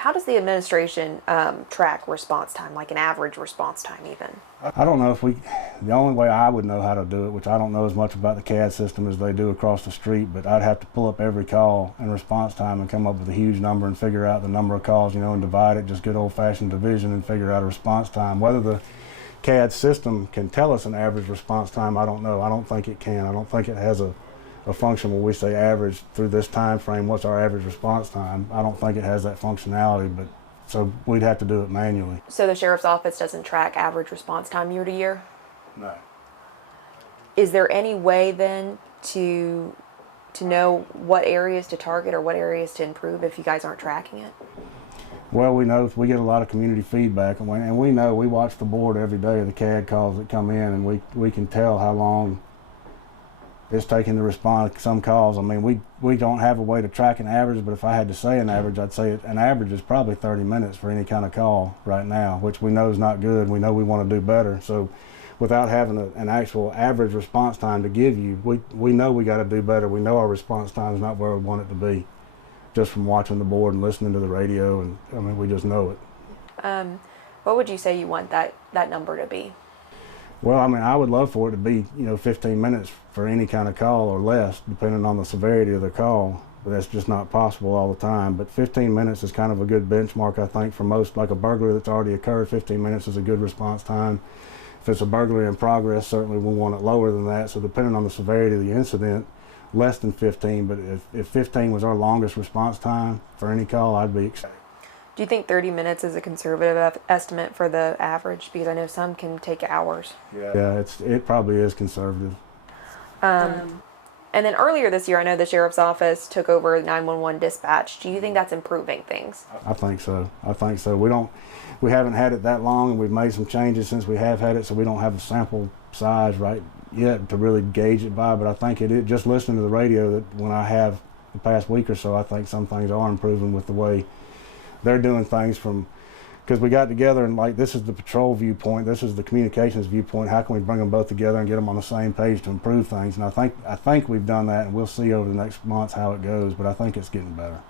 How does the administration track response time, like an average response time even? I don't know if the only way I would know how to do it, which I don't know as much about the CAD system as they do across the street, but I'd have to pull up every call and response time and come up with a huge number and figure out the number of calls, and divide it, just good old-fashioned division, and figure out a response time. Whether the CAD system can tell us an average response time, I don't know. I don't think it can. I don't think it has a function where we say average through this time frame, what's our average response time. I don't think it has that functionality, but so we'd have to do it manually. So the sheriff's office doesn't track average response time year to year? No. Is there any way then to know what areas to target or what areas to improve if you guys aren't tracking it? Well, we know we get a lot of community feedback, and we know we watch the board every day of the CAD calls that come in, and we can tell how long it's taking to respond to some calls. I mean, we don't have a way to track an average, but if I had to say an average, I'd say an average is probably 30 minutes for any kind of call right now, which we know is not good. We know we want to do better. So without having an actual average response time to give you, we know we got to do better. We know our response time is not where we want it to be, just from watching the board and listening to the radio, and I mean, we just know it. What would you say you want that number to be? Well, I mean, I would love for it to be, 15 minutes for any kind of call or less, depending on the severity of the call. But that's just not possible all the time. But 15 minutes is kind of a good benchmark, I think, for most. Like a burglary that's already occurred, 15 minutes is a good response time. If it's a burglary in progress, certainly we want it lower than that. So depending on the severity of the incident, less than 15. But if 15 was our longest response time for any call, I'd be excited. Do you think 30 minutes is a conservative estimate for the average? Because I know some can take hours. Yeah, it probably is conservative. And then earlier this year, I know the sheriff's office took over 911 dispatch. Do you think that's improving things? I think so. We haven't had it that long, and we've made some changes since we have had it, so we don't have a sample size right yet to really gauge it by. But I think it is, just listening to the radio that when I have the past week or so, I think some things are improving with the way they're doing things, because we got together and this is the patrol viewpoint, this is the communications viewpoint. How can we bring them both together and get them on the same page to improve things? And I think we've done that, and we'll see over the next months how it goes, but I think it's getting better.